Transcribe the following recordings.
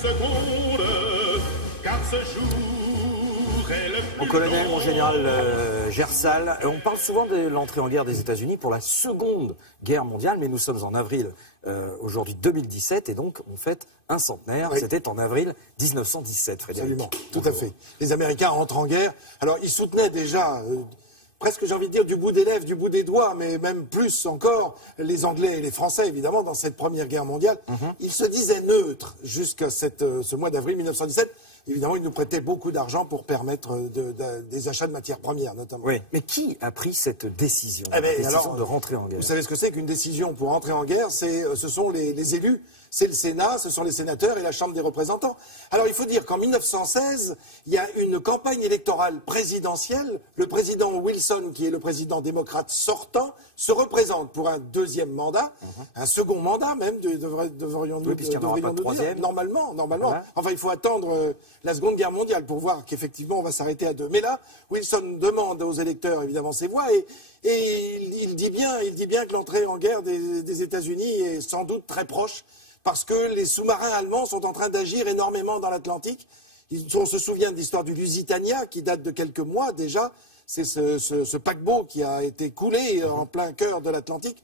seconde, car ce jour est le plus Mon colonel, long. mon général Gersal, on parle souvent de l'entrée en guerre des États-Unis pour la Seconde Guerre mondiale, mais nous sommes en avril aujourd'hui 2017 et donc on fête un centenaire. Oui. C'était en avril 1917, Frédéric. Absolument, tout à fait. Les Américains entrent en guerre. Alors, ils soutenaient déjà, presque j'ai envie de dire du bout des lèvres, du bout des doigts, mais même plus encore, les Anglais et les Français, évidemment, dans cette Première Guerre mondiale. Ils se disaient neutres jusqu'à ce mois d'avril 1917. Évidemment, ils nous prêtaient beaucoup d'argent pour permettre des achats de matières premières, notamment. Oui, mais qui a pris cette décision, Eh ben, alors, de rentrer en guerre? Vous savez ce que c'est qu'une décision pour entrer en guerre? Ce sont les élus, c'est le Sénat, ce sont les sénateurs et la Chambre des représentants. Alors il faut dire qu'en 1916, il y a une campagne électorale présidentielle. Le président Wilson, qui est le président démocrate sortant, se représente pour un deuxième mandat, un second mandat même, devrions-nous Oui, puisqu'il n'y en aura pas de dire. troisième. Normalement. Voilà. Enfin, il faut attendre la Seconde Guerre mondiale pour voir qu'effectivement on va s'arrêter à deux. Mais là, Wilson demande aux électeurs évidemment ses voix et il dit bien que l'entrée en guerre des États-Unis est sans doute très proche parce que les sous-marins allemands sont en train d'agir énormément dans l'Atlantique. On se souvient de l'histoire du Lusitania qui date de quelques mois déjà. C'est ce paquebot qui a été coulé en plein cœur de l'Atlantique.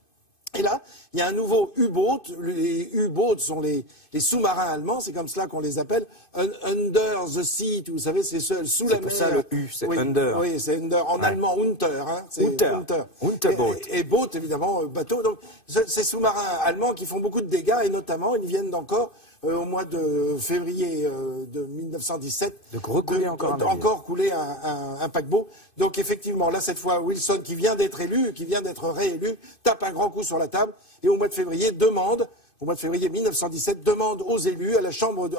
Et là, il y a un nouveau U-boat. Les U-boats sont les sous-marins allemands, c'est comme cela qu'on les appelle. Under the sea, vous savez, c'est sous la mer. C'est pour ça le U, c'est oui, under. Oui, c'est under. En allemand, Unter. Hein, c'est Unterboat. Et boat, évidemment, bateau. Donc, ces sous-marins allemands qui font beaucoup de dégâts, et notamment, ils viennent encore, au mois de février de 1917, de recouler encore couler un paquebot. Donc effectivement, là cette fois, Wilson, qui vient d'être réélu, tape un grand coup sur la table et au mois de février 1917, demande aux élus,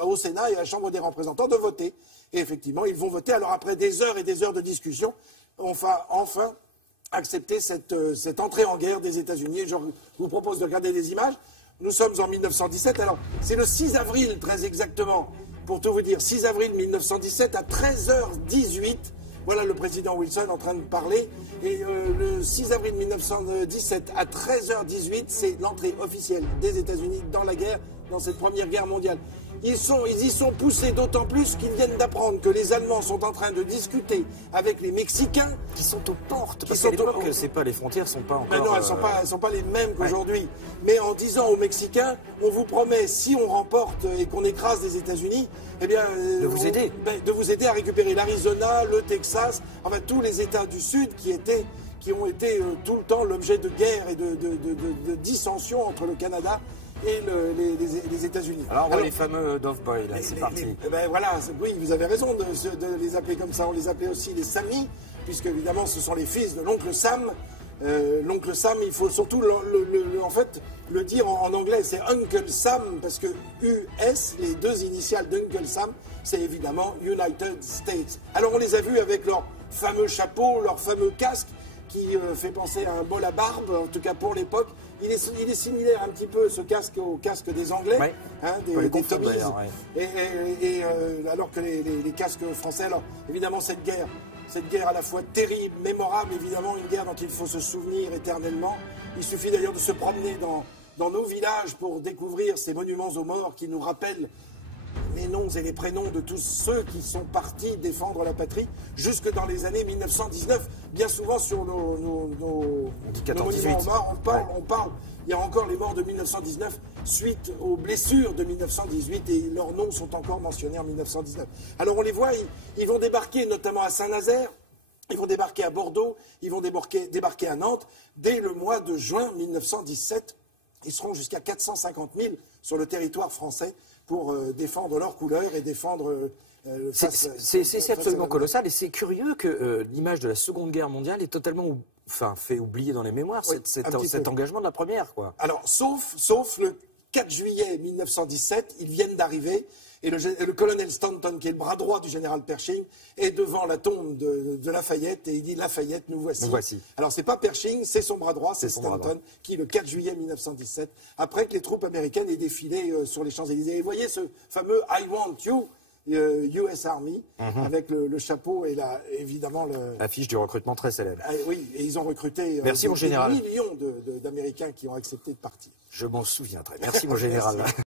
au Sénat et à la Chambre des représentants de voter. Et effectivement, ils vont voter. Alors après des heures et des heures de discussion, on va enfin accepter cette entrée en guerre des États-Unis. Je vous propose de regarder des images. Nous sommes en 1917, alors c'est le 6 avril très exactement, pour tout vous dire, 6 avril 1917 à 13h18, voilà le président Wilson en train de parler, et le 6 avril 1917 à 13h18, c'est l'entrée officielle des États-Unis dans la guerre, dans cette Première Guerre mondiale. Ils y sont poussés d'autant plus qu'ils viennent d'apprendre que les Allemands sont en train de discuter avec les Mexicains. Qui sont aux portes, parce qu'à l'époque, les frontières ne sont pas encore... Mais non, elles sont pas les mêmes qu'aujourd'hui. Ouais. Mais en disant aux Mexicains, on vous promet, si on remporte et qu'on écrase les États-Unis, eh bien... de vous aider. De vous aider à récupérer l'Arizona, le Texas, enfin tous les États du Sud qui ont été tout le temps l'objet de guerres et de dissensions entre le Canada et les États-Unis. Alors, les fameux Dove Boy, là, c'est parti. Voilà, oui, vous avez raison de les appeler comme ça. On les appelait aussi les Samis, puisque évidemment ce sont les fils de l'oncle Sam. L'oncle Sam, il faut surtout en fait le dire en anglais, c'est Uncle Sam, parce que US, les deux initiales d'Uncle Sam, c'est évidemment United States. Alors on les a vus avec leur fameux chapeau, leur fameux casque, qui fait penser à un bol à barbe, en tout cas pour l'époque. Il est similaire un petit peu, ce casque, au casque des Anglais, ouais. Des Tommies. Ouais. Alors que les casques français, alors évidemment cette guerre à la fois terrible, mémorable, évidemment une guerre dont il faut se souvenir éternellement. Il suffit d'ailleurs de se promener dans nos villages pour découvrir ces monuments aux morts qui nous rappellent les noms et les prénoms de tous ceux qui sont partis défendre la patrie jusque dans les années 1919. Bien souvent sur nos monuments aux morts, on parle. Il y a encore les morts de 1919 suite aux blessures de 1918 et leurs noms sont encore mentionnés en 1919. Alors on les voit, ils vont débarquer notamment à Saint-Nazaire, ils vont débarquer à Bordeaux, ils vont débarquer à Nantes dès le mois de juin 1917. Ils seront jusqu'à 450 000 sur le territoire français pour défendre leurs couleurs et défendre... c'est absolument colossal et c'est curieux que l'image de la Seconde Guerre mondiale est totalement fait oublier dans les mémoires, oui, cet engagement de la première, quoi. Alors, sauf le 4 juillet 1917, ils viennent d'arriver et le colonel Stanton, qui est le bras droit du général Pershing, est devant la tombe de Lafayette et il dit « Lafayette, nous voici ». Alors, c'est pas Pershing, c'est son bras droit, c'est Stanton, qui, le 4 juillet 1917, après que les troupes américaines aient défilé sur les Champs-Élysées. Et vous voyez ce fameux « I want you ». US Army, avec le chapeau et évidemment l'affiche du recrutement très célèbre. Oui, et ils ont recruté Merci, mon général. des millions d'Américains qui ont accepté de partir. Je m'en souviendrai. Merci, mon général.